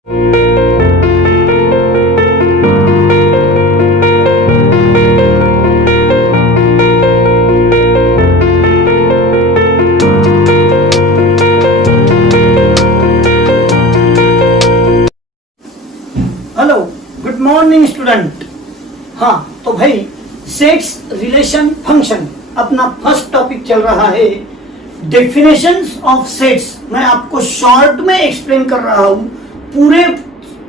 Hello, good morning student. हाँ तो भाई, सेट्स रिलेशन फंक्शन अपना फर्स्ट टॉपिक चल रहा है। डेफिनेशंस ऑफ सेट्स मैं आपको शॉर्ट में एक्सप्लेन कर रहा हूँ, पूरे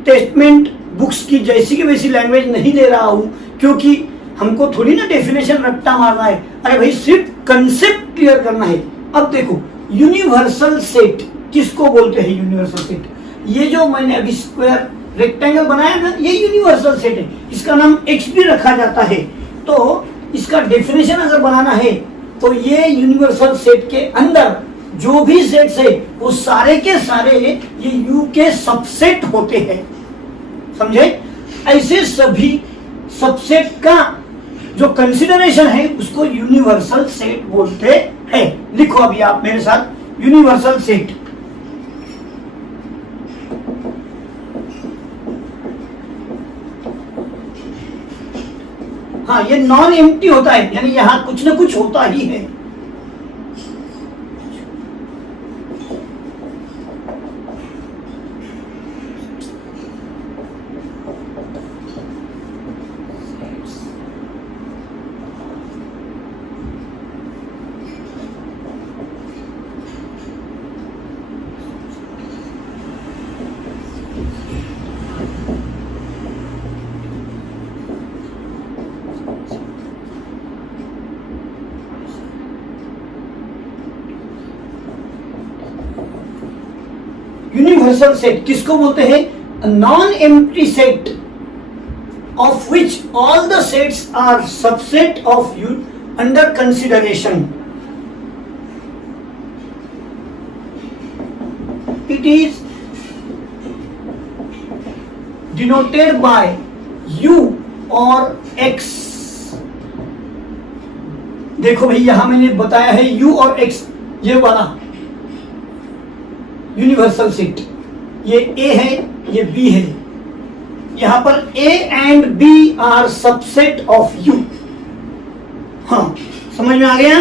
टेस्टमेंट बुक्स की जैसी की वैसी लैंग्वेज नहीं ले रहा हूँ, क्योंकि हमको थोड़ी ना डेफिनेशन रट्टा मारना है। अरे भाई, सिर्फ कंसेप्ट क्लियर करना है। अब देखो, यूनिवर्सल सेट किसको बोलते हैं? यूनिवर्सल सेट, ये जो मैंने अभी स्क्वायर रेक्टेंगल बनाया ना, ये यूनिवर्सल सेट है। इसका नाम एक्स भी रखा जाता है। तो इसका डेफिनेशन अगर बनाना है तो ये यूनिवर्सल सेट के अंदर जो भी सेट्स है वो सारे के सारे ये यू के सबसेट होते हैं, समझे? ऐसे सभी सबसेट का जो कंसिडरेशन है उसको यूनिवर्सल सेट बोलते हैं। लिखो अभी आप मेरे साथ, यूनिवर्सल सेट। हाँ, ये नॉन एम्प्टी होता है, यानी यहां कुछ ना कुछ होता ही है। यूनिवर्सल सेट किसको बोलते हैं? Non empty set of which all the sets are subset of U under consideration. It is denoted by U or X. देखो भाई, यहां मैंने बताया है यू और एक्स, ये वाला यूनिवर्सल सेट। ये ए है, ये बी है। यहां पर A and B are subset of U. हाँ, समझ में आ गया?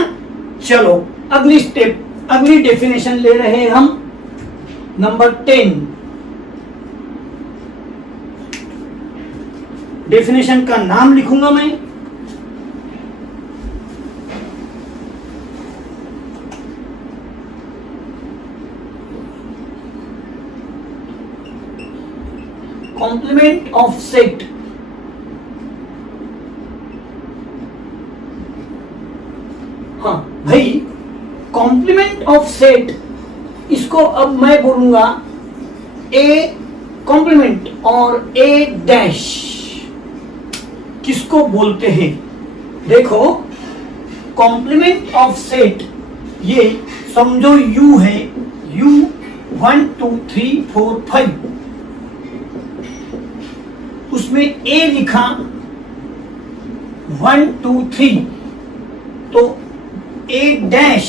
चलो अगली स्टेप, अगली डेफिनेशन ले रहे हैं हम, नंबर 10। डेफिनेशन का नाम लिखूंगा मैं, कॉम्प्लीमेंट ऑफ सेट। हाँ भाई, कॉम्प्लीमेंट ऑफ सेट, इसको अब मैं बोलूंगा ए कॉम्प्लीमेंट और ए डैश। किसको बोलते हैं? देखो, कॉम्प्लीमेंट ऑफ सेट ये समझो यू है, यू 1 2 3 4 5, उसमें ए लिखा 1 2 3, तो ए डैश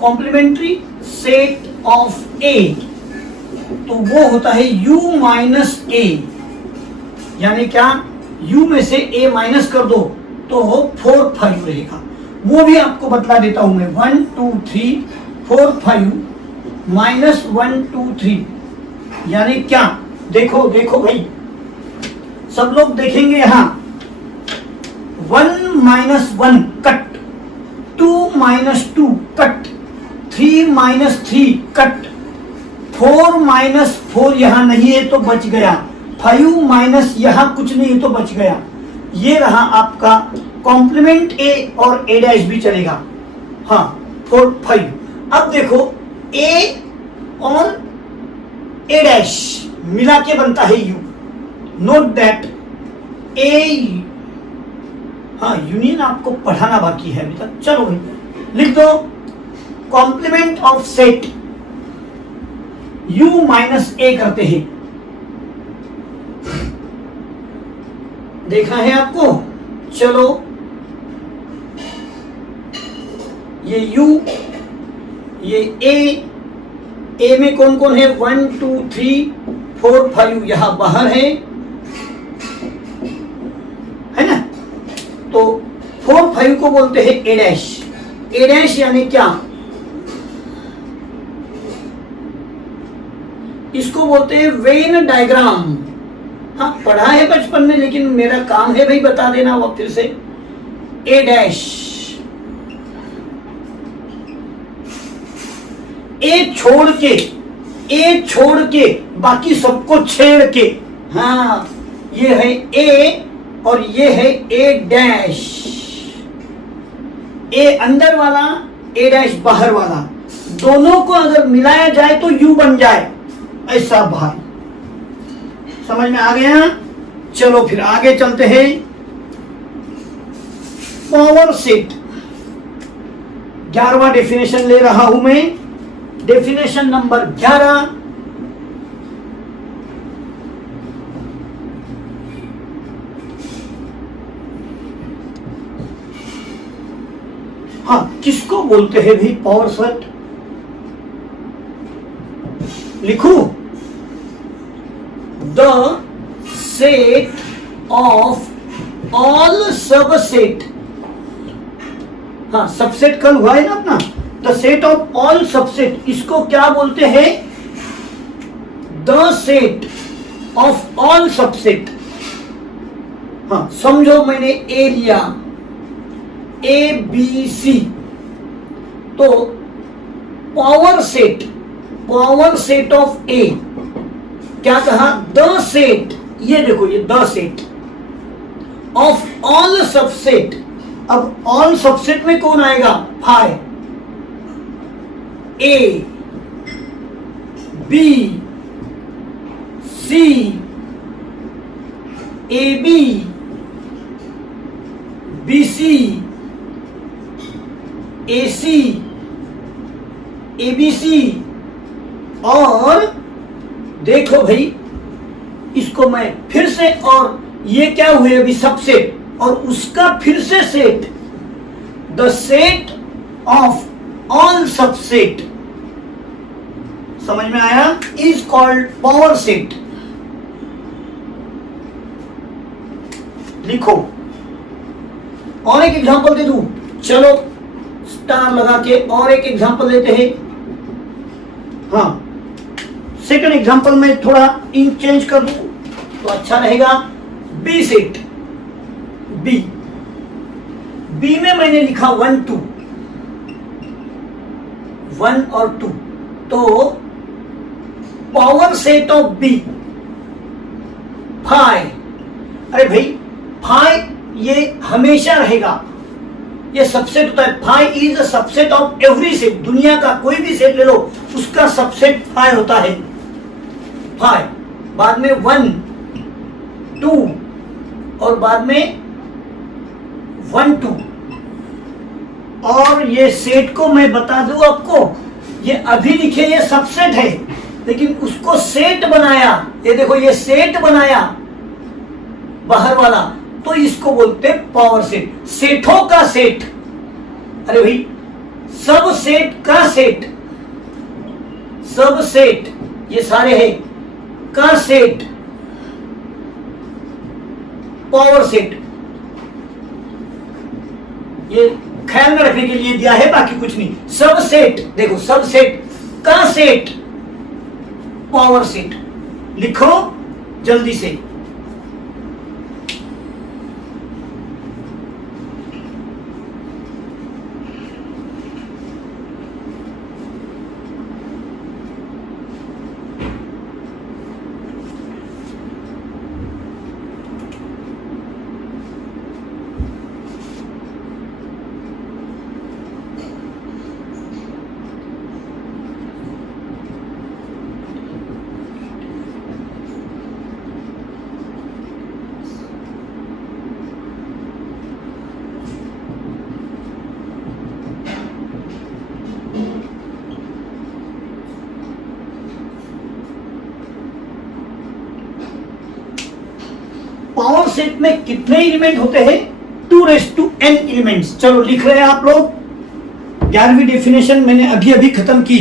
कॉम्प्लीमेंट्री सेट ऑफ ए, तो वो होता है u माइनस ए। यानी क्या? u में से a माइनस कर दो तो 4 5 रहेगा। वो भी आपको बतला देता हूं मैं, 1 2 3 4 5 माइनस 1 2 3, यानी क्या? देखो देखो भाई, सब लोग देखेंगे यहां 1 minus 1 cut, 2 minus 2 cut, 3 minus 3 cut, 4 minus 4 यहां नहीं है तो बच गया, 5 माइनस यहां कुछ नहीं है तो बच गया। ये रहा आपका कॉम्प्लीमेंट ए, और ए डैश भी चलेगा। हाँ, 4 5। अब देखो, ए और ए डैश मिला के बनता है यू। नोट दैट ए, हाँ यूनियन आपको पढ़ाना बाकी है अभी तक। चलो भाई, लिख दो complement of set u minus A करते हैं। देखा है आपको? चलो, ये u, ये a, ए में कौन कौन है? 1 2 3 4 5 यहां बाहर है ना? तो 4 5 को बोलते हैं ए डैश। ए डैश यानी क्या? इसको बोलते हैं वेन डायग्राम। हाँ, पढ़ा है बचपन में, लेकिन मेरा काम है भाई बता देना वो फिर से। ए डैश, ए छोड़ के बाकी सबको छेड़ के, हाँ ये है ए और ये है ए डैश। ए अंदर वाला, ए डैश बाहर वाला, दोनों को अगर मिलाया जाए तो यू बन जाए, ऐसा भाई। समझ में आ गया? चलो फिर आगे चलते हैं। पावर सेट 11वां डेफिनेशन ले रहा हूं मैं। डेफिनेशन नंबर 11, हाँ किसको बोलते हैं भी पावर सेट? लिखूं? The set of all subset. हाँ, सबसेट कल हुआ है ना अपना। The set of all subset, इसको क्या बोलते हैं? The set of all subset. हाँ, समझो मैंने ए लिया, ए बी सी, तो पावर सेट ऑफ ए क्या कहा? द सेट, ये देखो ये the set of all subset. अब ऑल सबसेट में कौन आएगा? Five, A B C, A B B C, A C, A B C, और देखो भाई इसको मैं फिर से, और ये क्या हुए अभी? सबसेट, और उसका फिर से set, the set of all subset. समझ में आया? Is called power set. लिखो, और एक एग्जांपल दे दूं? चलो स्टार लगा के और एक एग्जांपल लेते हैं। हाँ, सेकंड एग्जांपल में थोड़ा इंक चेंज कर दूं तो अच्छा रहेगा। बी सेट, बी में मैंने लिखा 1 2, 1 और 2, तो पावर सेट ऑफ बी 5। अरे भाई 5 ये हमेशा रहेगा, ये सबसेट होता है। 5 is a subset of every set. दुनिया का कोई भी सेट ले लो, उसका सबसेट 5 होता है। 5 बाद में 1 2 और बाद में 1 2। और ये सेट को मैं बता दूं आपको, ये अभी लिखे ये सबसेट है, लेकिन उसको सेट बनाया, ये देखो ये सेट बनाया बाहर वाला, तो इसको बोलते हैं पावर सेट। सेठों का सेट, अरे भाई सब सेट का सेट, सब सेट ये सारे हैं का सेट, पावर सेट। ये ख्याल में रखने के लिए दिया है, बाकी कुछ नहीं। सब सेट, देखो सब सेट का सेट, पावर सेट। लिखो जल्दी से। पावर सेट में कितने एलिमेंट होते हैं? 2n elements. चलो लिख रहे हैं आप लोग। 11वीं डेफिनेशन मैंने अभी अभी खत्म की।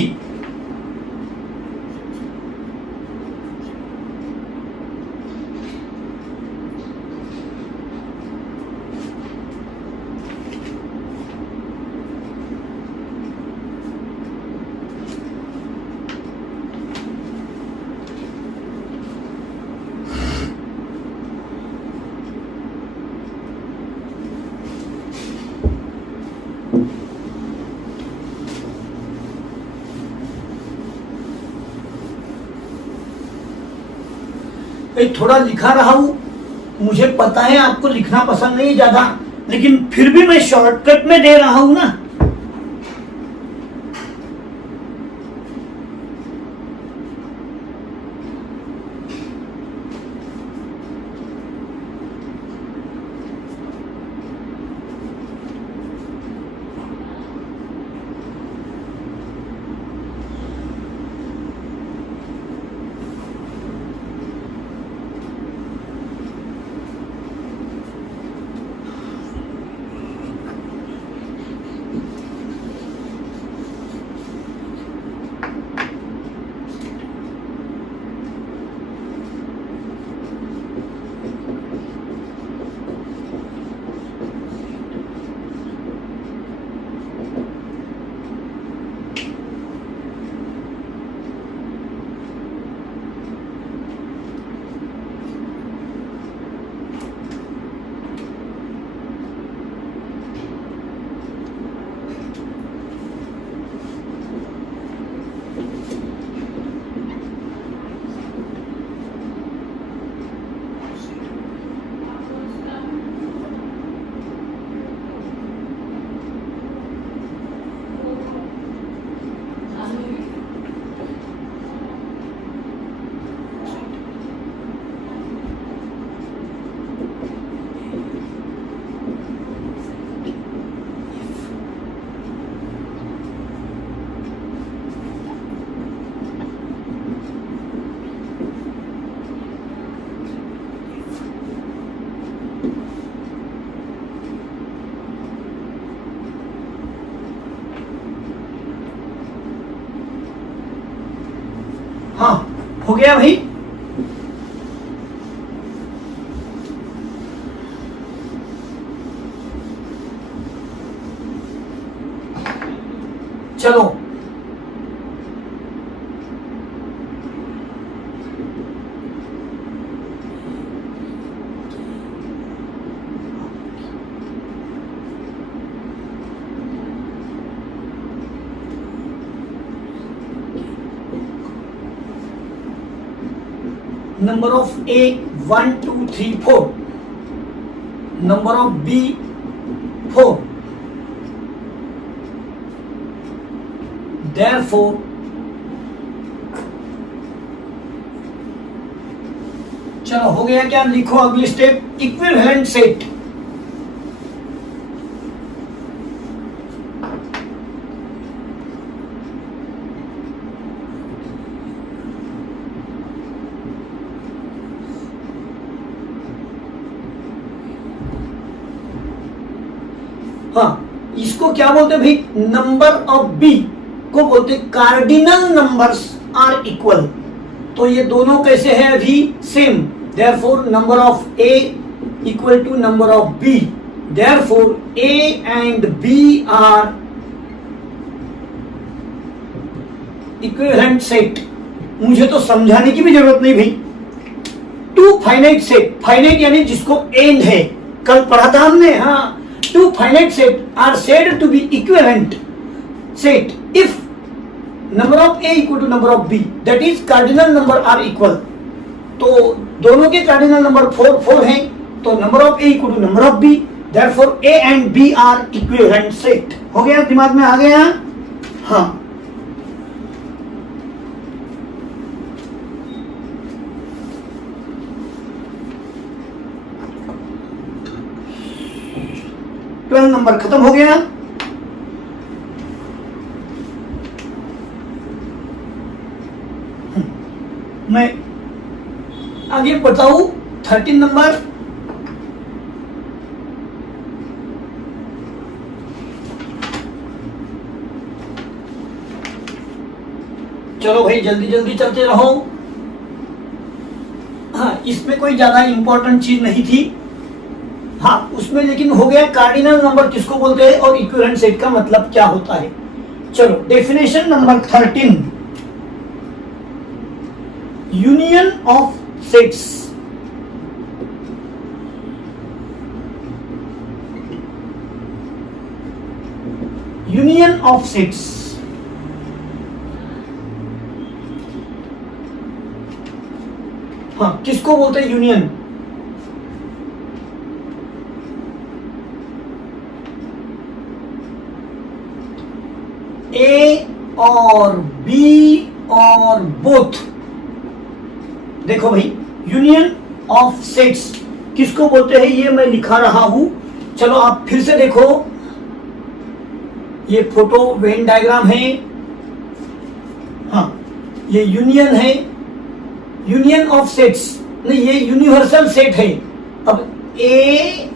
ये थोड़ा लिखा रहा हूं, मुझे पता है आपको लिखना पसंद नहीं ज्यादा, लेकिन फिर भी मैं शॉर्टकट में दे रहा हूं ना। हाँ, हो गया भाई। चलो number of A 1 2 3 4, number of B 4, therefore चलो हो गया क्या? लिखो अगली स्टेप, इक्विवेलेंट सेट। हाँ, इसको क्या बोलते भाई? नंबर ऑफ बी को बोलते कार्डिनल नंबर्स आर इक्वल। तो ये दोनों कैसे है अभी? Same. Therefore number of A equal to number of B, therefore A and B are equivalent set. मुझे तो समझाने की भी जरूरत नहीं भाई। टू फाइनाइट सेट, फाइनाइट यानी जिसको एंड है, कल पढ़ा था हमने। हाँ, two finite set are said to be equivalent set if number of A equal to number of B, that is cardinal number are equal। तो दोनों के cardinal number 4 4 हैं, तो number of A equal to number of B, therefore A and B are equivalent set। हो गया? दिमाग में आ गया? हाँ, नंबर खत्म हो गया। मैं आगे बताऊं 13 नंबर। चलो भाई जल्दी जल्दी चलते रहो। हाँ, इसमें कोई ज्यादा इंपॉर्टेंट चीज नहीं थी। हाँ, उसमें लेकिन हो गया कार्डिनल नंबर किसको बोलते हैं और इक्विवेलेंट सेट का मतलब क्या होता है। चलो definition number 13, union of sets. Union of sets, हाँ किसको बोलते हैं यूनियन? ए और बी और बोथ। देखो भाई, यूनियन ऑफ सेट्स किसको बोलते हैं ये मैं लिखा रहा हूं। चलो आप फिर से देखो, ये फोटो वेन डायग्राम है, हाँ ये यूनियन है, यूनियन ऑफ सेट्स नहीं, ये यूनिवर्सल सेट है। अब ए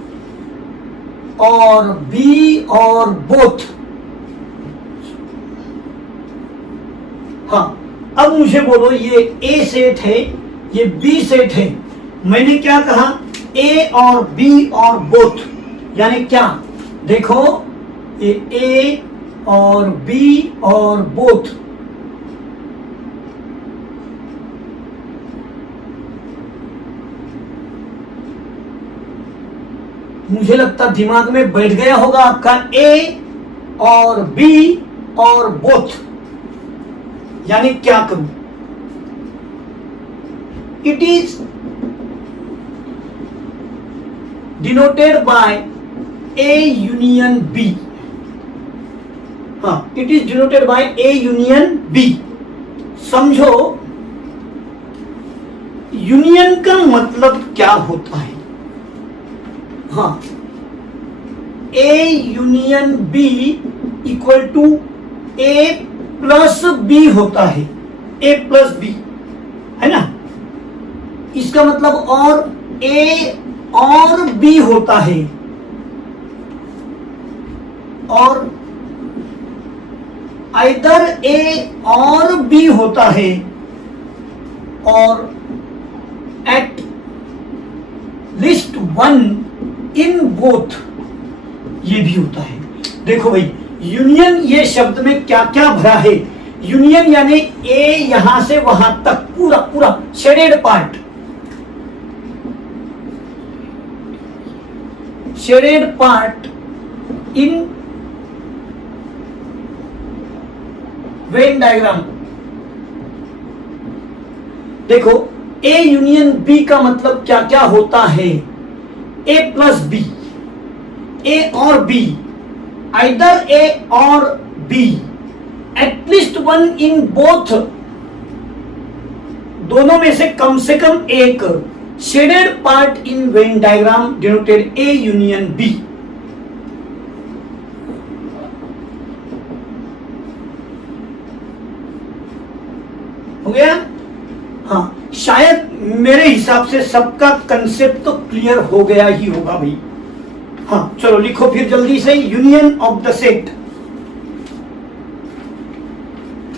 और बी और बोथ, हाँ अब मुझे बोलो ये ए सेट है, ये बी सेट है। मैंने क्या कहा? ए और बी और बोथ, यानी क्या? देखो ये ए और बी और बोथ, मुझे लगता दिमाग में बैठ गया होगा आपका। ए और बी और बोथ यानी क्या करूं? It is denoted by A union B. हाँ, it is denoted by A union B. समझो यूनियन का मतलब क्या होता है? हाँ, A union B equal to A plus B होता है, ए प्लस बी, है ना? इसका मतलब और ए और बी होता है, और आइदर ए और बी होता है, और at least one in both ये भी होता है। देखो भाई, यूनियन ये शब्द में क्या क्या भरा है? यूनियन यानी ए यहां से वहां तक पूरा पूरा shaded part, shaded part in Venn diagram. देखो ए यूनियन बी का मतलब क्या क्या होता है? ए plus B, A or B, either A or B, at least one in both, दोनों में से कम एक, shaded part in Venn diagram denoted A union B. हो गया? हाँ, शायद मेरे हिसाब से सबका कंसेप्ट तो क्लियर हो गया ही होगा भाई। हाँ चलो लिखो फिर जल्दी से, union of the set.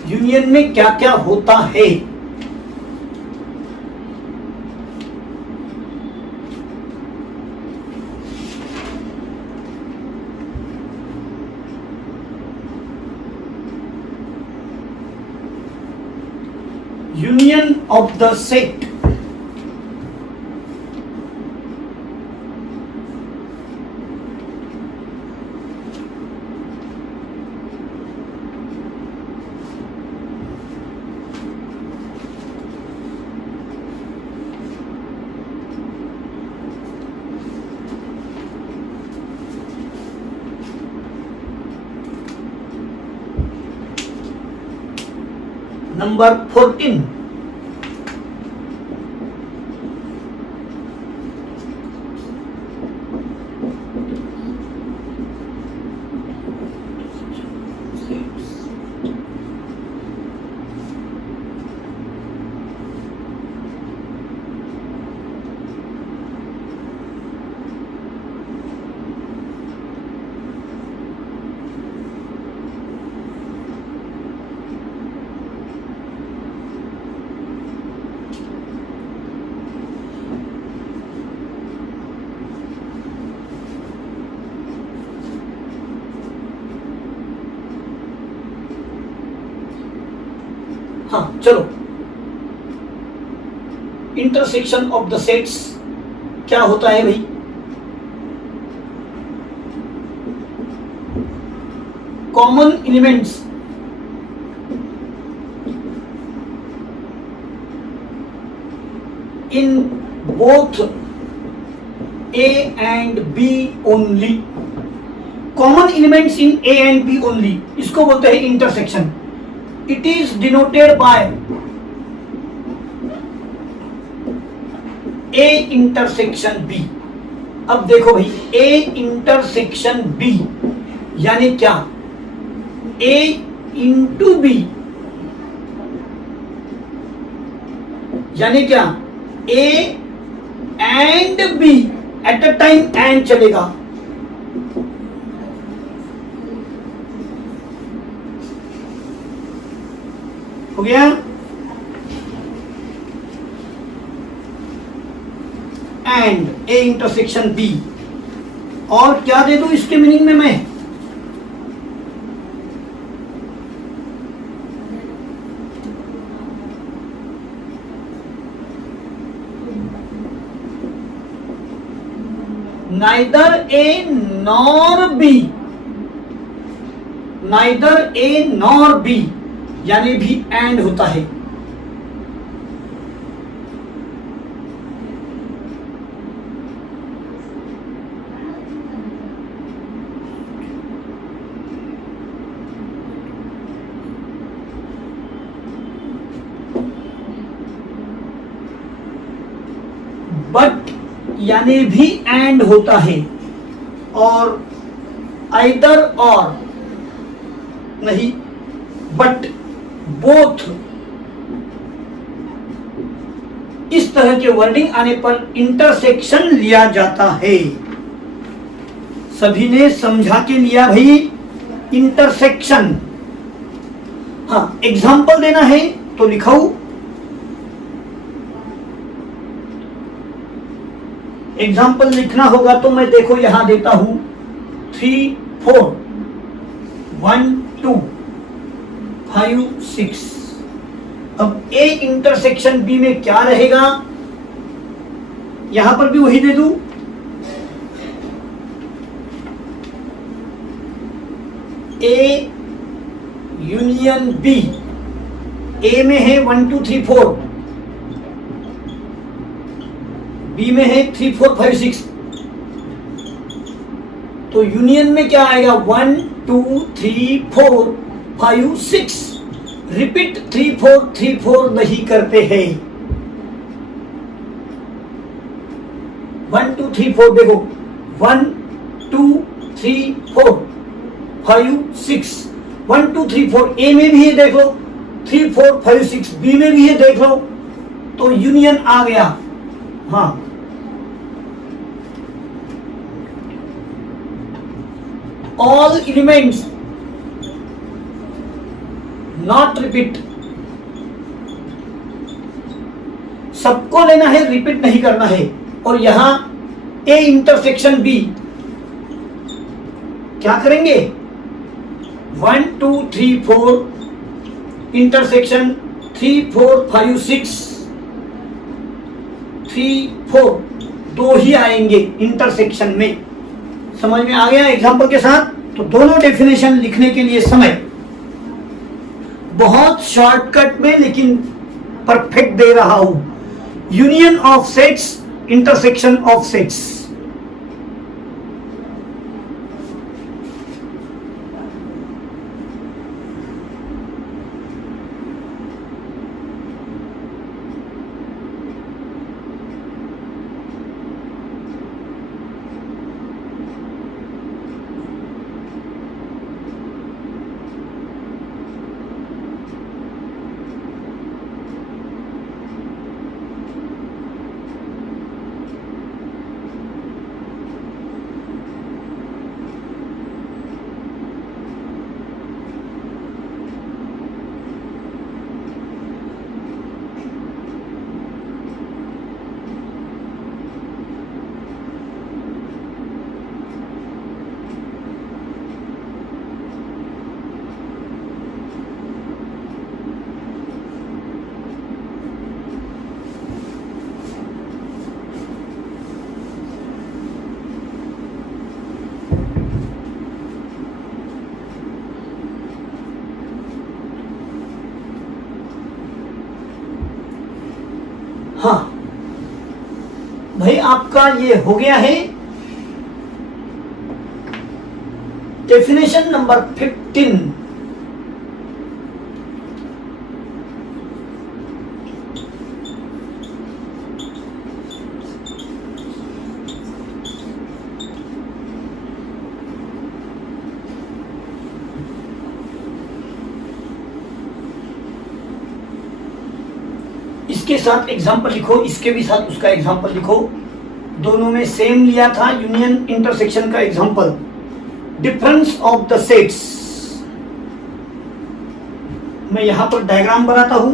Union में क्या क्या होता है? Union of the set number 14। हाँ चलो, इंटरसेक्शन ऑफ द सेट्स क्या होता है भाई? Common elements, in both A and B only. Common elements in A and B only. इसको बोलते हैं intersection. It is denoted by A intersection B. अब देखो भाई, A intersection B यानी क्या? A into B यानी क्या? A and B at a time and चलेगा. हो गया? And A intersection B. और क्या दे दूं इसके मीनिंग में मैं? neither A nor B. neither A nor B यानी भी एंड होता है. बट यानी भी एंड होता है. और आइदर और नहीं, बट बोथ, इस तरह के वर्डिंग आने पर इंटरसेक्शन लिया जाता है. सभी ने समझा के लिया भाई इंटरसेक्शन. हाँ, एग्जाम्पल देना है तो लिखाऊं. एग्जाम्पल लिखना होगा तो मैं देखो यहां देता हूं 3 4 1 2 5 6. अब ए इंटरसेक्शन बी में क्या रहेगा? यहां पर भी वही दे दूं. ए यूनियन बी. ए में है 1 2 3 4, बी में है 3 4 5 6. तो यूनियन में क्या आएगा? 1 2 3 4 5 6. रिपीट 3 4 3 4 नहीं करते हैं. 1 2 3 4 देखो, 1 2 3 4 5 6. 1 2 3 4 ए में भी है देख लो, 3 4 5 6 बी में भी है देख लो. तो यूनियन आ गया. हाँ, all elements not repeat. सबको लेना है, रिपीट नहीं करना है. और यहां ए इंटरसेक्शन बी क्या करेंगे? 1 2 3 4 इंटरसेक्शन 3 4 5 6 3 4 दो ही आएंगे इंटरसेक्शन में. समझ में आ गया एग्जाम्पल के साथ? तो दोनों डेफिनेशन लिखने के लिए समय बहुत शॉर्टकट में लेकिन परफेक्ट दे रहा हूं. Union of sets, intersection of sets. आपका ये हो गया है डेफिनेशन नंबर 15। इसके साथ एग्जाम्पल लिखो, इसके भी साथ उसका एग्जाम्पल लिखो। दोनों में सेम लिया था, यूनियन इंटरसेक्शन का example. Difference of the sets, मैं यहां पर डायग्राम बनाता हूं।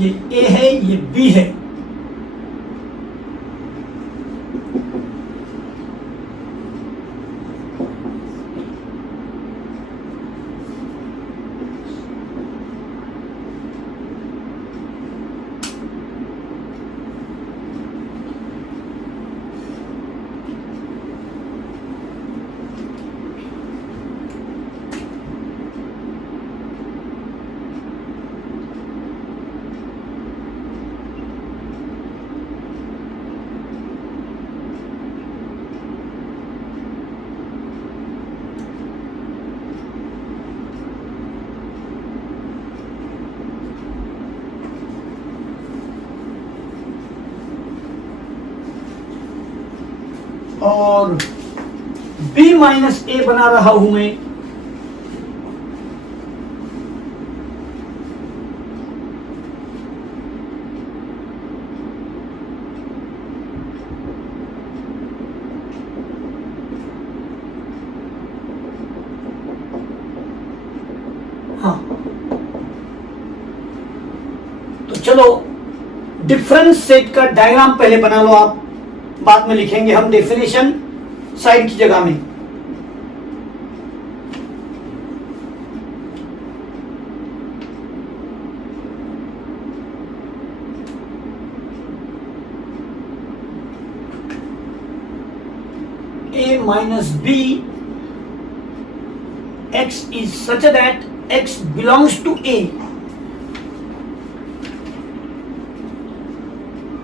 ये ए है, ये बी है। और b माइनस ए बना रहा हूं मैं। हाँ, तो चलो डिफरेंस सेट का डायग्राम पहले बना लो आप, बाद में लिखेंगे हम डेफिनेशन साइड की जगह में। a minus b x is such that x belongs to a,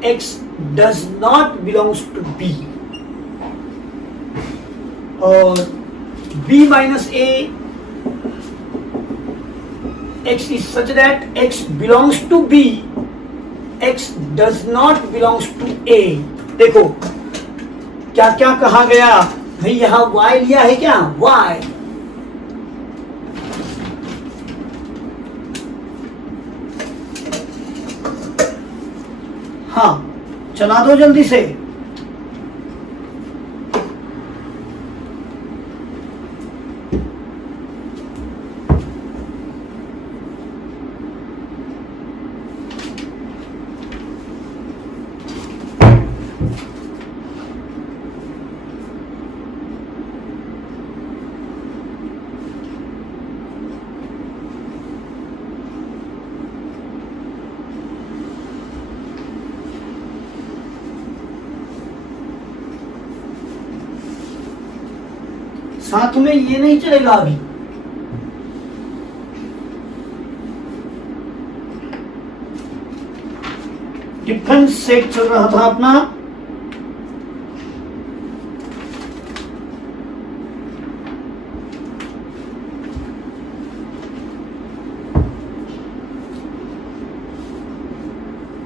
x does not belongs to b, और b minus a x is such that x belongs to b, x does not belongs to a। देखो क्या क्या कहा गया भाई, यहां y लिया है क्या, y। हाँ, चला दो जल्दी से। साथ में ये नहीं चलेगा अभी। डिफरेंस सेट चल रहा था अपना।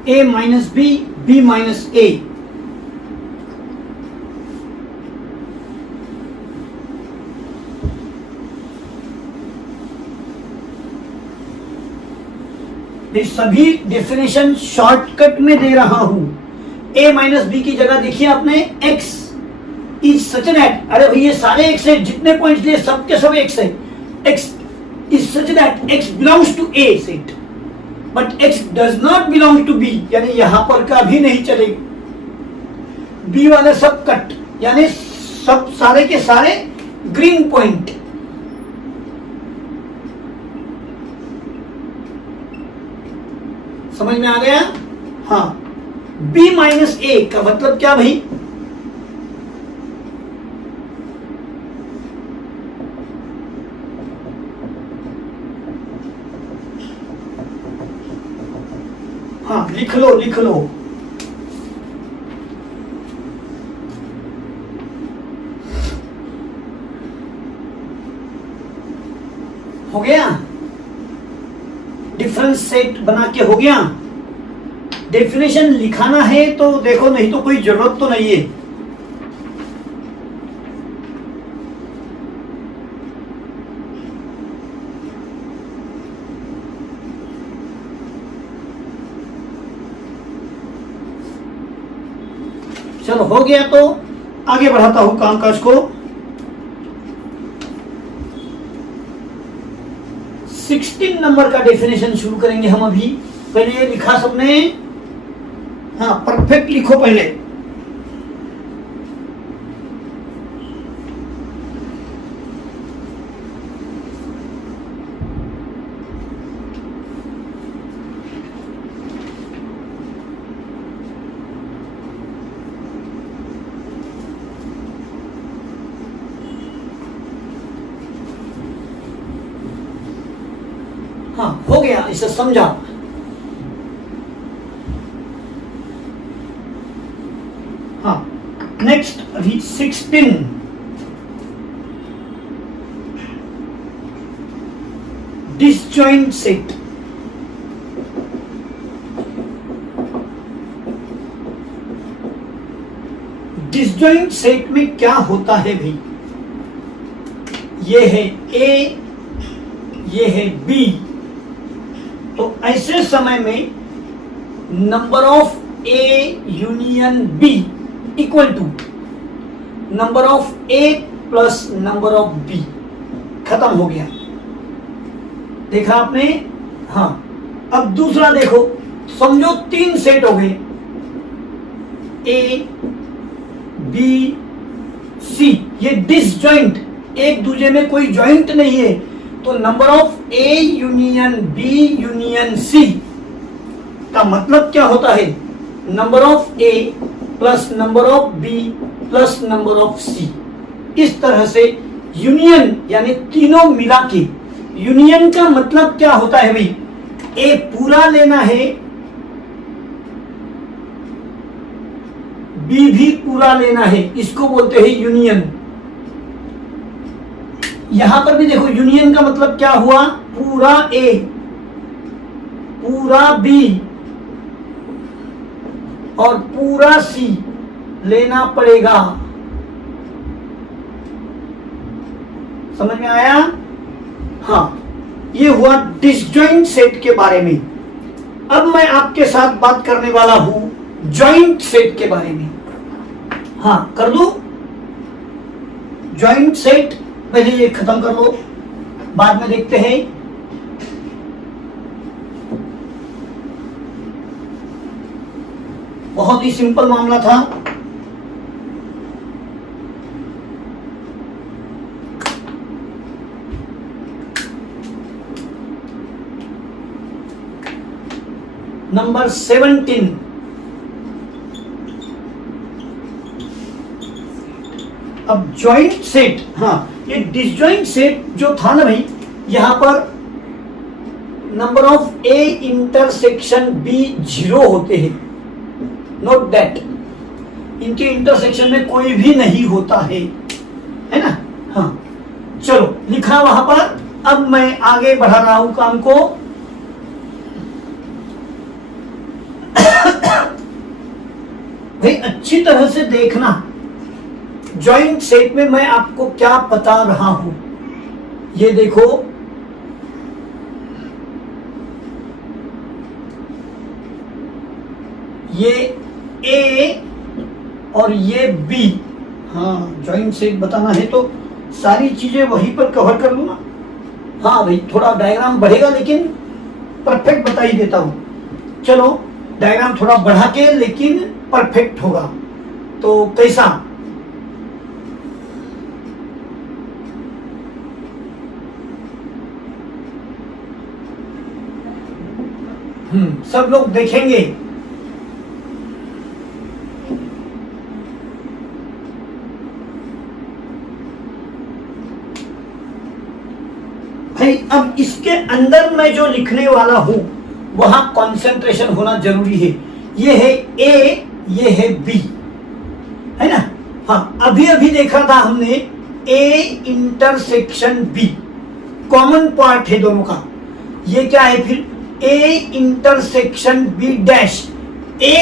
a minus B, B minus A. सभी डेफिनेशन शॉर्टकट में दे रहा हूं। a माइनस बी की जगह देखिए आपने x इज सच दैट, अरे भैया सारे x है, जितने पॉइंट्स लिए सबके सब x है। x is such that x belongs to a set, but x does not belong to b, यानी यहां पर का भी नहीं चलेगा। b वाले सब कट, यानी सब सारे के सारे ग्रीन पॉइंट। समझ में आ गया? हाँ, b माइनस ए का मतलब क्या भाई, हाँ लिख लो लिख लो। हो गया, डिफरेंस सेट बना के हो गया। डेफिनेशन लिखाना है तो देखो, नहीं तो कोई जरूरत तो नहीं है। चलो हो गया तो आगे बढ़ाता हूं कामकाज को। 16 नंबर का डेफिनेशन शुरू करेंगे हम अभी। पहले ये लिखा सबने? हाँ परफेक्ट लिखो पहले। हाँ हो गया, इसे समझा। हाँ नेक्स्ट अभी 16 डिसजॉइंट सेट। डिसजॉइंट सेट में क्या होता है भाई? ये है ए, ये है बी, तो ऐसे समय में number of A union B equal to number of A plus number of B. खत्म हो गया, देखा आपने? हाँ अब दूसरा देखो, समझो 3 सेट हो गए, ए बी सी। ये डिसजॉइंट, एक दूसरे में कोई जॉइंट नहीं है, तो number of A union B union C का मतलब क्या होता है? Number of A plus number of B plus number of C. इस तरह से यूनियन यानी तीनों मिला के, यूनियन का मतलब क्या होता है भाई? ए पूरा लेना है, बी भी पूरा लेना है, इसको बोलते हैं यूनियन। यहां पर भी देखो, यूनियन का मतलब क्या हुआ? पूरा ए पूरा बी और पूरा सी लेना पड़ेगा। समझ में आया? हाँ ये हुआ डिसजॉइंट सेट के बारे में। अब मैं आपके साथ बात करने वाला हूं जॉइंट सेट के बारे में। हाँ कर दो जॉइंट सेट, पहले ये खत्म कर लो, बाद में देखते हैं। बहुत ही सिंपल मामला था। नंबर 17, अब जॉइंट सेट। हाँ ये डिसजॉइंट सेट जो था ना भाई, यहां पर number of A intersection B 0 होते हैं। नोट दैट, इनके इंटरसेक्शन में कोई भी नहीं होता है ना? हाँ चलो लिखा वहां पर। अब मैं आगे बढ़ा रहा हूं काम को। भाई अच्छी तरह से देखना, जॉइंट सेट में मैं आपको क्या बता रहा हूं। ये देखो, ये ए और ये बी। हाँ जॉइंट सेट बताना है तो सारी चीजें वहीं पर कवर कर लूँ ना। हाँ भाई थोड़ा डायग्राम बढ़ेगा, लेकिन परफेक्ट बता ही देता हूं। चलो डायग्राम थोड़ा बढ़ा के, लेकिन परफेक्ट होगा। तो कैसा? सब लोग देखेंगे। भाई अब इसके अंदर मैं जो लिखने वाला हूं वहां कंसंट्रेशन होना जरूरी है। ये है ए, ये है बी, है ना। हाँ, अभी अभी देखा था हमने A intersection B, common part है दोनों का। ये क्या है फिर? A intersection B dash. A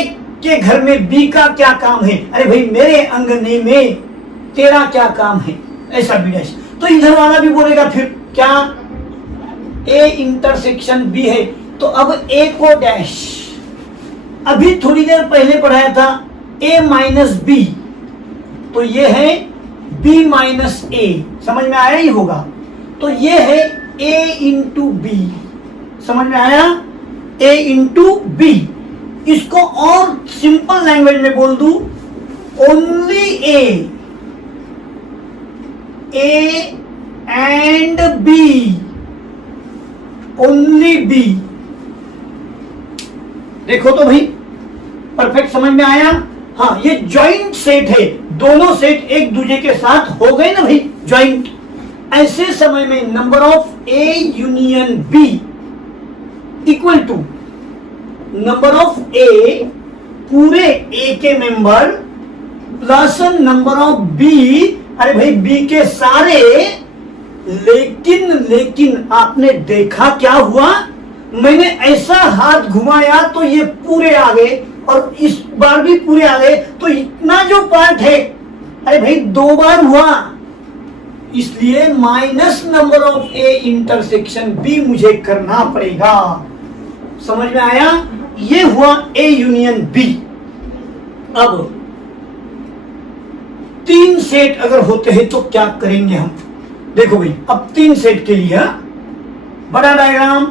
के घर में बी का क्या काम है? अरे भाई मेरे अंगने में तेरा क्या काम है, ऐसा बी डैश। तो इधर वाला भी बोलेगा फिर क्या? ए इंटरसेक्शन बी है तो अब ए को डैश। अभी थोड़ी देर पहले पढ़ाया था ए माइनस बी, तो ये है बी माइनस ए, समझ में आया ही होगा। तो ये है ए इंटू बी, समझ में आया? A into B. इसको और सिंपल लैंग्वेज में बोल दूं, only A and B, only B. देखो तो भाई परफेक्ट समझ में आया? हाँ, ये ज्वाइंट सेट है, दोनों सेट एक दूसरे के साथ हो गए ना भाई, ज्वाइंट। ऐसे समय में number of A union B equal to number of A, पूरे ए के member, plus number of B, अरे भाई बी के सारे। लेकिन आपने देखा क्या हुआ? मैंने ऐसा हाथ घुमाया तो ये पूरे आ गए, और इस बार भी पूरे आ गए, तो इतना जो पार्ट है, अरे भाई 2 बार हुआ, इसलिए minus number of A intersection B मुझे करना पड़ेगा। समझ में आया? ये हुआ ए यूनियन बी। अब 3 सेट अगर होते हैं तो क्या करेंगे हम? देखो भाई, अब 3 सेट के लिए बड़ा डायग्राम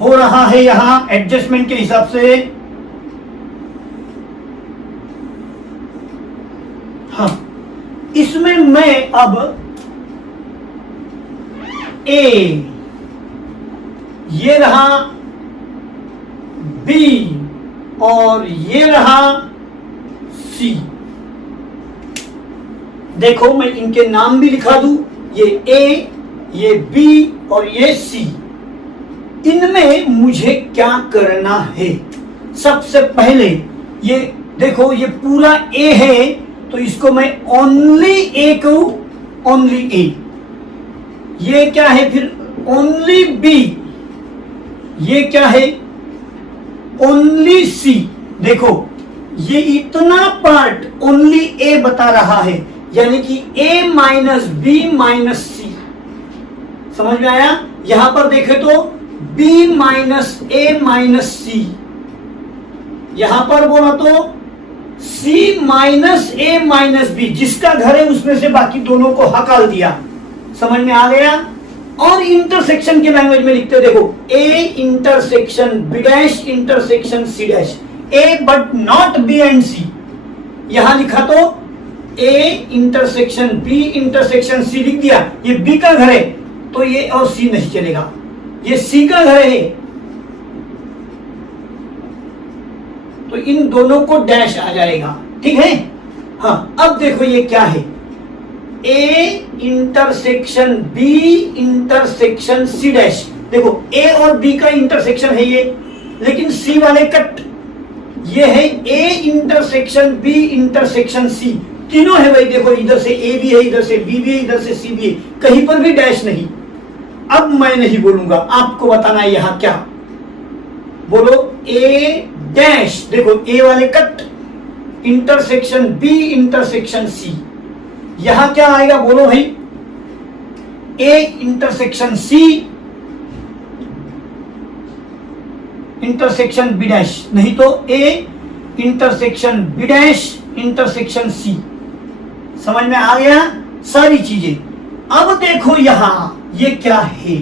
हो रहा है यहां एडजस्टमेंट के हिसाब से। हाँ, इसमें मैं अब ए, ये रहा बी, और ये रहा सी। देखो मैं इनके नाम भी लिखा दूं, ये ए, ये बी और ये सी। इनमें मुझे क्या करना है? सबसे पहले ये देखो, ये पूरा ए है तो इसको मैं ओनली ए कहूं, ओनली ए। ये क्या है फिर? Only B. ये क्या है? Only C. देखो ये इतना पार्ट ओनली ए बता रहा है, यानी कि ए माइनस बी माइनस सी। समझ में आया? यहां पर देखे तो बी माइनस ए माइनस सी, यहां पर बोला तो सी माइनस ए माइनस बी, जिसका घर है उसमें से बाकी दोनों को हकाल दिया। समझ में आ गया? और इंटरसेक्शन के लैंग्वेज में लिखते देखो, A intersection B dash intersection C dash, A but not B and C. यहां लिखा तो A intersection B intersection C लिख दिया, ये बी का घर है तो ये और सी नहीं चलेगा, ये सी का घर है तो इन दोनों को डैश आ जाएगा। ठीक है? हाँ, अब देखो ये क्या है? A intersection B intersection C dash. देखो ए और बी का इंटरसेक्शन है ये, लेकिन सी वाले कट। ये है A intersection B intersection C, तीनों है भाई। देखो इधर से ए भी है, इधर से बी भी है, इधर से सी भी है, कहीं पर भी डैश नहीं। अब मैं नहीं बोलूंगा, आपको बताना है यहां क्या। बोलो ए डैश। देखो ए वाले cut, intersection B intersection C. यहां क्या आएगा? बोलो भाई, A intersection C intersection B dash, नहीं तो A intersection B dash intersection C. समझ में आ गया सारी चीजें? अब देखो यहां ये क्या है?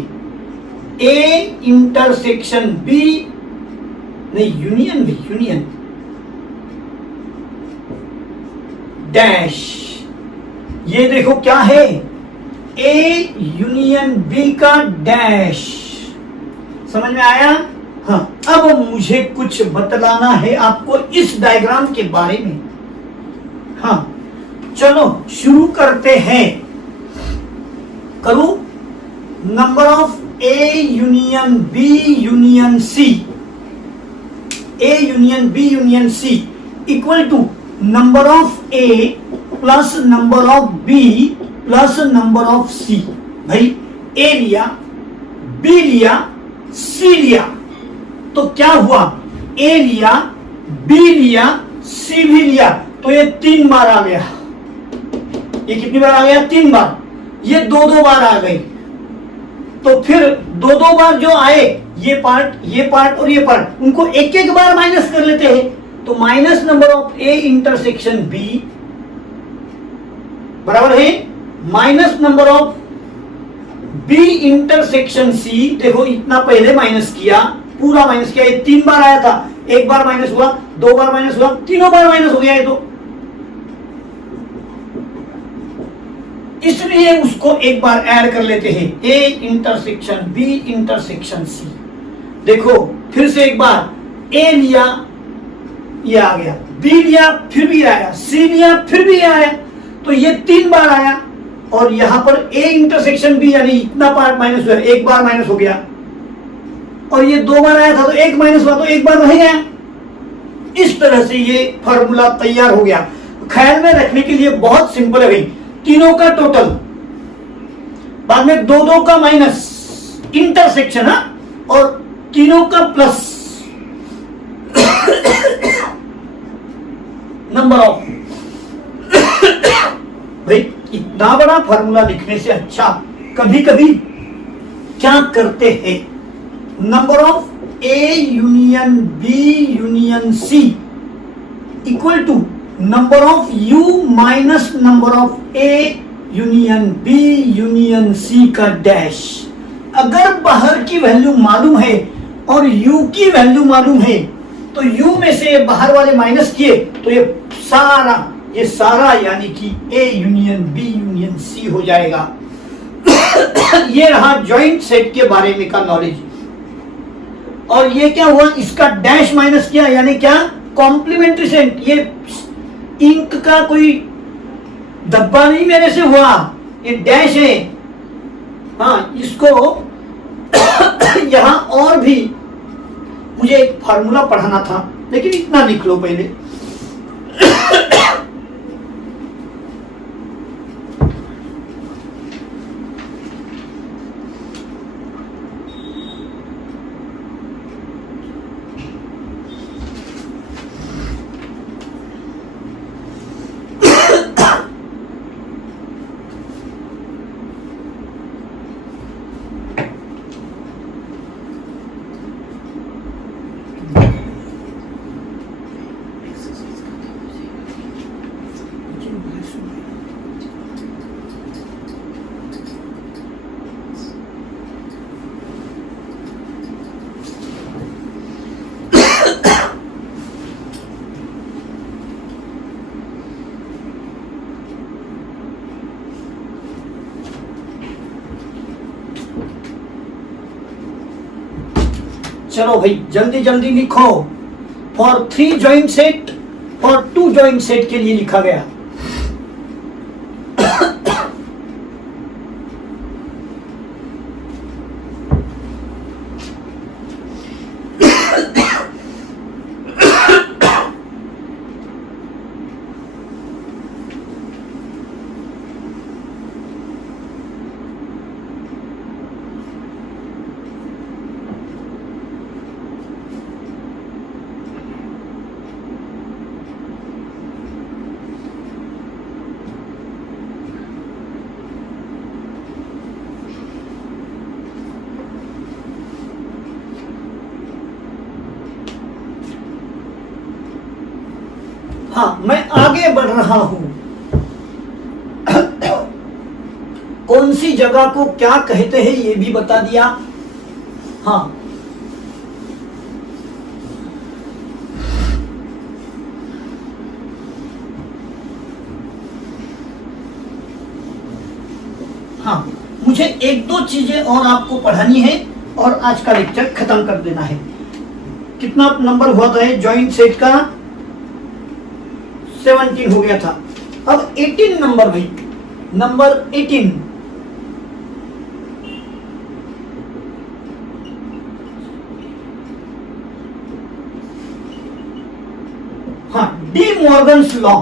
ए इंटरसेक्शन बी, नहीं यूनियन भी, यूनियन डैश। ये देखो क्या है? ए यूनियन बी का डैश। समझ में आया? हाँ, अब मुझे कुछ बतलाना है आपको इस डायग्राम के बारे में। हाँ, चलो शुरू करते हैं। करूं? Number of A union B union C, A union B union C equal to number of A plus number of B plus number of C. भाई ए लिया, बी लिया, सी लिया, तो क्या हुआ, ए लिया, बी लिया, सी भी लिया, तो ये 3 बार आ गया। ये कितनी बार आ गया, 3 बार। ये 2-2 बार आ गई। तो फिर 2-2 बार जो आए, ये पार्ट और ये पार्ट, उनको एक एक बार माइनस कर लेते हैं। तो minus number of A intersection B बराबर है minus number of B intersection C. देखो इतना पहले माइनस किया, पूरा माइनस किया, ये 3 बार आया था, एक बार माइनस हुआ, 2 बार माइनस हुआ, तीनों बार माइनस हो गया है। तो इसलिए उसको एक बार ऐड कर लेते हैं, A intersection B intersection C. देखो फिर से एक बार ए लिया, ये आ गया, बी लिया फिर भी आया, सी लिया फिर भी आया, तो ये 3 बार आया। और यहां पर ए इंटरसेक्शन बी यानी इतना पार्ट माइनस हुआ, एक बार माइनस हो गया, और ये 2 बार आया था तो एक माइनस हुआ, तो एक बार रह गया। इस तरह से ये फॉर्मूला तैयार हो गया। ख्याल में रखने के लिए बहुत सिंपल है भाई, तीनों का टोटल, बाद में 2-2 का माइनस इंटरसेक्शन है, और तीनों का प्लस नंबर ऑफ। भाई इतना बड़ा फॉर्मूला लिखने से अच्छा कभी कभी क्या करते हैं, number of A union B union C equal to number of U minus number of A union B union C का डैश। अगर बाहर की वैल्यू मालूम है और u की वैल्यू मालूम है, तो u में से बाहर वाले माइनस किए तो ये सारा यानी कि a union b union c हो जाएगा। ये रहा जॉइंट सेट के बारे में का नॉलेज। और ये क्या हुआ, इसका डैश माइनस किया, यानी क्या, कॉम्प्लीमेंट्री सेट। ये इंक का कोई धब्बा नहीं मेरे से हुआ, ये डैश है। हाँ, इसको यहां और भी मुझे एक फार्मूला पढ़ाना था, लेकिन इतना लिख लो पहले। चलो भाई जल्दी जल्दी लिखो। For 3 joint set, for 2 joint set के लिए लिखा गया। हाँ, मैं आगे बढ़ रहा हूं। कौन सी जगह को क्या कहते हैं ये भी बता दिया। हाँ, हाँ, मुझे 1-2 चीजें और आपको पढ़ानी है और आज का लेक्चर खत्म कर देना है। कितना नंबर हुआ था जॉइंट सेट का, 17 हो गया था। अब 18 नंबर भाई, नंबर 18 डी मॉर्गन्स लॉ।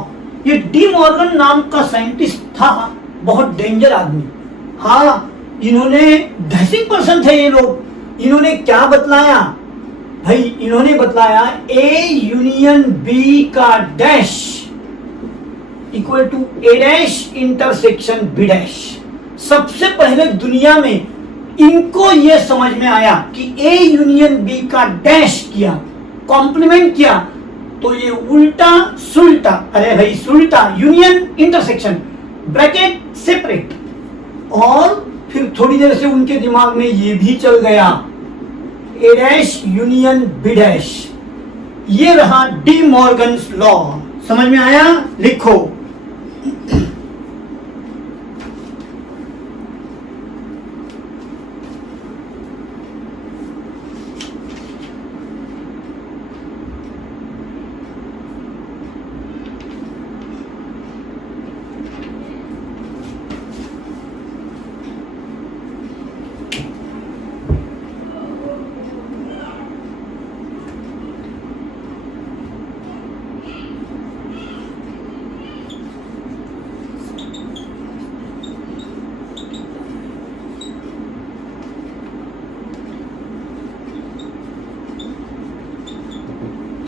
ये डी मॉर्गन नाम का साइंटिस्ट था, बहुत डेंजर आदमी। हाँ, इन्होंने डैशिंग पर्सन थे ये लोग। इन्होंने क्या बतलाया भाई? इन्होंने बतलाया ए यूनियन बी का dash equal to A dash intersection B dash. सबसे पहले दुनिया में इनको यह समझ में आया कि ए यूनियन बी का डैश किया, कॉम्प्लीमेंट किया तो ये उल्टा सुल्टा, अरे भाई सुल्टा यूनियन इंटरसेक्शन ब्रैकेट सेपरेट। और फिर थोड़ी देर से उनके दिमाग में ये भी चल गया ए डैश यूनियन बी डैश। ये रहा डी मॉर्गन्स लॉ। समझ में आया? लिखो।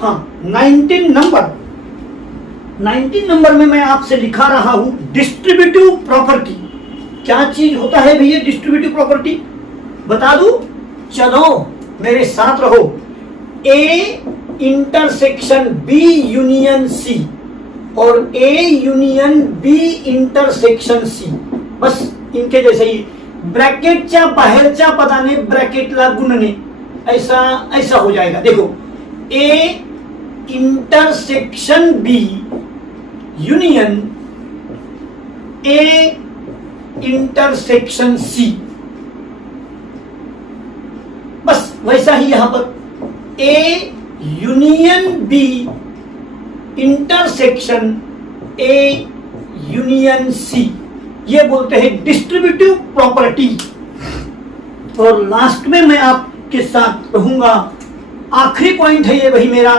हाँ, 19 नंबर में मैं आपसे लिखा रहा हूं डिस्ट्रीब्यूटिव प्रॉपर्टी। क्या चीज होता है भैया डिस्ट्रीब्यूटिव प्रॉपर्टी? बता दूं? चलो मेरे साथ रहो। A intersection B union C और A union B intersection C, बस इनके जैसे ही ब्रॅकेटच्या बाहेरच्या पदाने ब्रॅकेटला गुणने, ऐसा ऐसा हो जाएगा। देखो, A intersection B union A intersection C, बस वैसा ही यहां पर A union B intersection A union C, ये बोलते हैं डिस्ट्रीब्यूटिव प्रॉपर्टी। और लास्ट में मैं आपके साथ रहूंगा, आखिरी पॉइंट है ये भाई मेरा,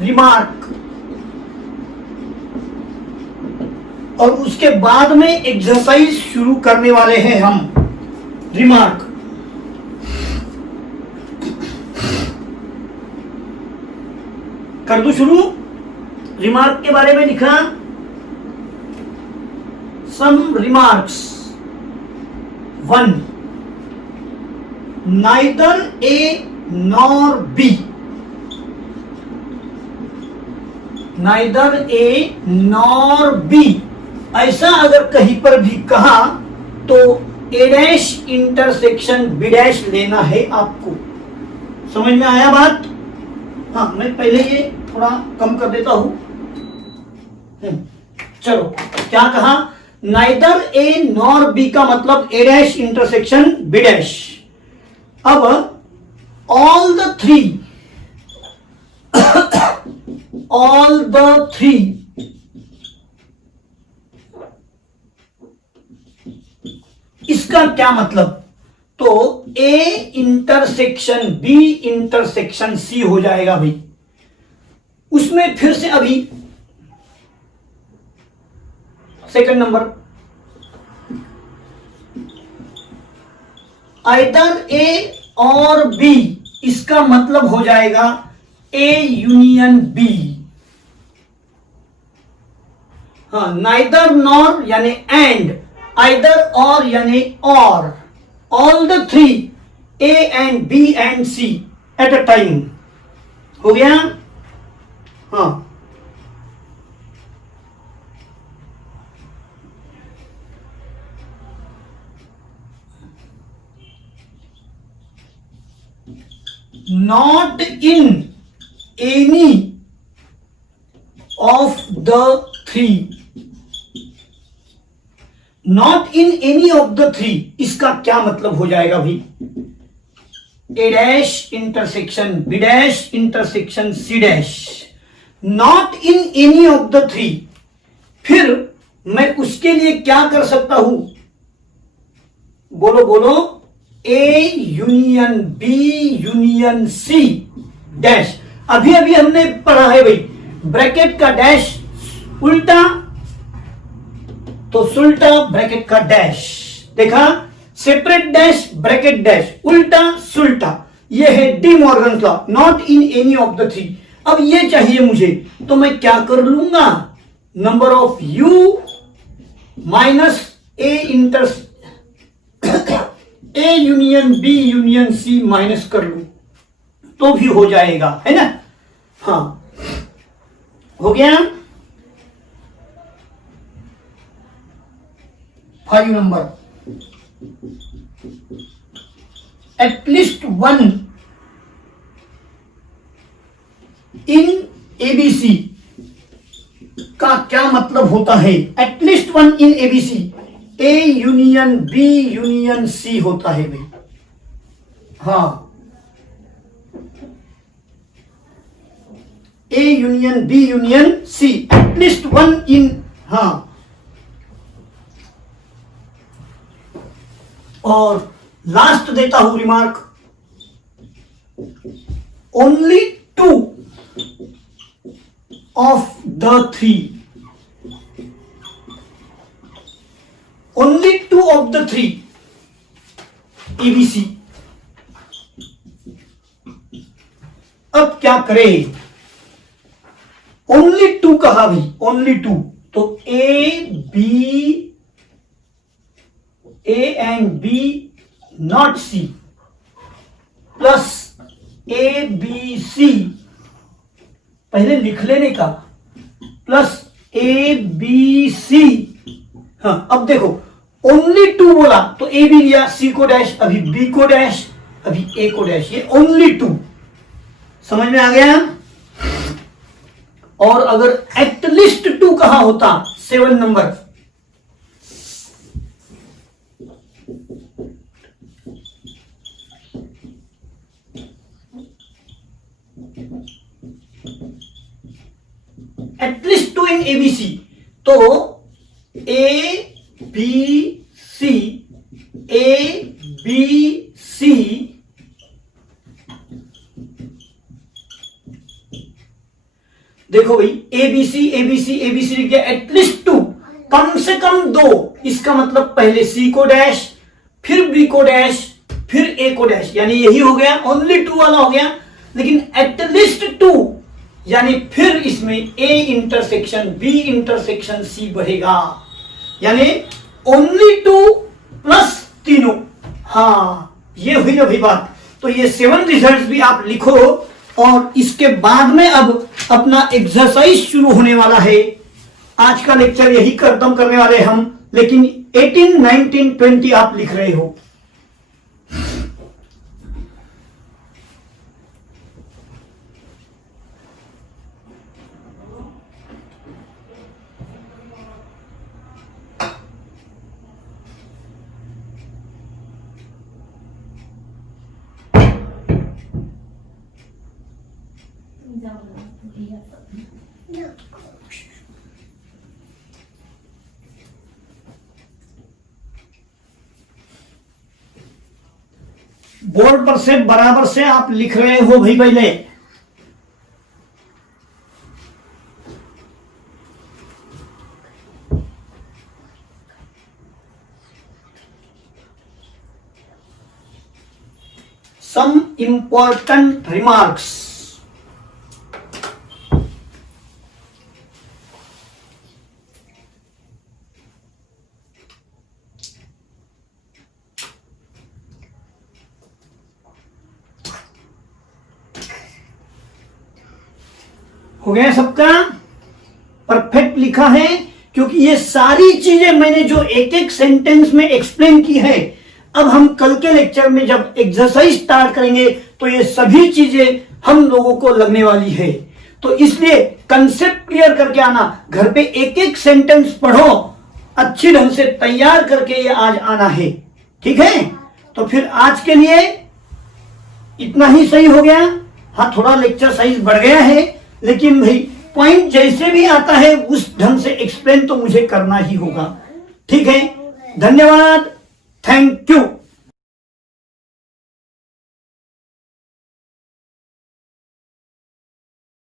रिमार्क। और उसके बाद में एक्सरसाइज शुरू करने वाले हैं हम। रिमार्क, कर दो शुरू। रिमार्क के बारे में लिखा, सम remarks. 1, neither A nor B, neither A nor B, ऐसा अगर कहीं पर भी कहा तो ए डैश इंटरसेक्शन बी डैश लेना है आपको। समझ में आया बात? हाँ, मैं पहले ये थोड़ा कम कर देता हूं। चलो, क्या कहा? नाइदर ए नॉर बी का मतलब A dash intersection B dash. अब ऑल द थ्री इसका क्या मतलब? तो A intersection B intersection C हो जाएगा भाई। उसमें फिर से अभी second number, either A or B, इसका मतलब हो जाएगा ए यूनियन बी। हाँ, नाइदर नॉर यानी एंड, आइदर और यानी or, all the three A and B and C at a time. हो गया? हाँ, not in any of the three, not in any of the three, इसका क्या मतलब हो जाएगा भाई? A dash intersection B dash intersection C dash, not in any of the three. फिर मैं उसके लिए क्या कर सकता हूं? बोलो बोलो। A union B union C dash. अभी अभी हमने पढ़ा है भाई, ब्रैकेट का डैश उल्टा तो सुल्टा ब्रैकेट का डैश, देखा, सेपरेट डैश ब्रैकेट डैश उल्टा सुल्टा, ये है De Morgan law, not in any of the three. अब ये चाहिए मुझे, तो मैं क्या कर लूंगा, number of U minus A inter A union B union C minus कर लू तो भी हो जाएगा, है ना। हाँ, हो गया। 5 number, at least one in ABC का क्या मतलब होता है, at least one in ABC, A union B union C होता है भाई। हाँ, A union B union C, at least one in, हाँ। और लास्ट देता हूं remark, only 2 of the 3, only 2 of the 3 ABC. अब क्या करें, ओनली 2 कहा भी, ओनली 2, तो A and B not C plus A B C, पहले लिख लेने का, प्लस ए बी सी। हाँ, अब देखो ओनली 2 बोला तो ए भी लिया, सी को डैश, अभी बी को डैश, अभी ए को डैश, ये ओनली 2, समझ में आ गया। और अगर एटलीस्ट 2 कहा होता, 7 नंबर, एटलीस्ट 2 इन एबीसी, तो ए बी सी, ए बी सी, देखो भाई, एबीसी एबीसी एबीसी लिख दिया, एटलीस्ट 2, कम से कम 2, इसका मतलब पहले सी को डैश, फिर बी को डैश, फिर ए को डैश, यानी यही हो गया, ओनली 2 वाला हो गया। लेकिन एटलीस्ट 2 यानी फिर इसमें A intersection B intersection C बढ़ेगा, यानी ओनली 2 प्लस तीनों। हाँ, ये हुई ना भाई बात। तो ये 7 रिजल्ट्स भी आप लिखो, और इसके बाद में अब अपना एक्सरसाइज शुरू होने वाला है। आज का लेक्चर यही खत्म करने वाले हम, लेकिन 18, 19, 20 आप लिख रहे हो। बोर्ड पर से बराबर से आप लिख रहे हो भाई पहले। Some important remarks. हो गया सबका? परफेक्ट लिखा है, क्योंकि ये सारी चीजें मैंने जो एक एक सेंटेंस में एक्सप्लेन की है, अब हम कल के लेक्चर में जब एक्सरसाइज स्टार्ट करेंगे तो ये सभी चीजें हम लोगों को लगने वाली है। तो इसलिए कंसेप्ट क्लियर करके आना, घर पे एक एक सेंटेंस पढ़ो, अच्छी ढंग से तैयार करके ये आज आना है, ठीक है। तो फिर आज के लिए इतना ही सही हो गया। हाँ, थोड़ा लेक्चर साइज बढ़ गया है, लेकिन भाई पॉइंट जैसे भी आता है उस ढंग से एक्सप्लेन तो मुझे करना ही होगा, ठीक है। धन्यवाद, थैंक यू।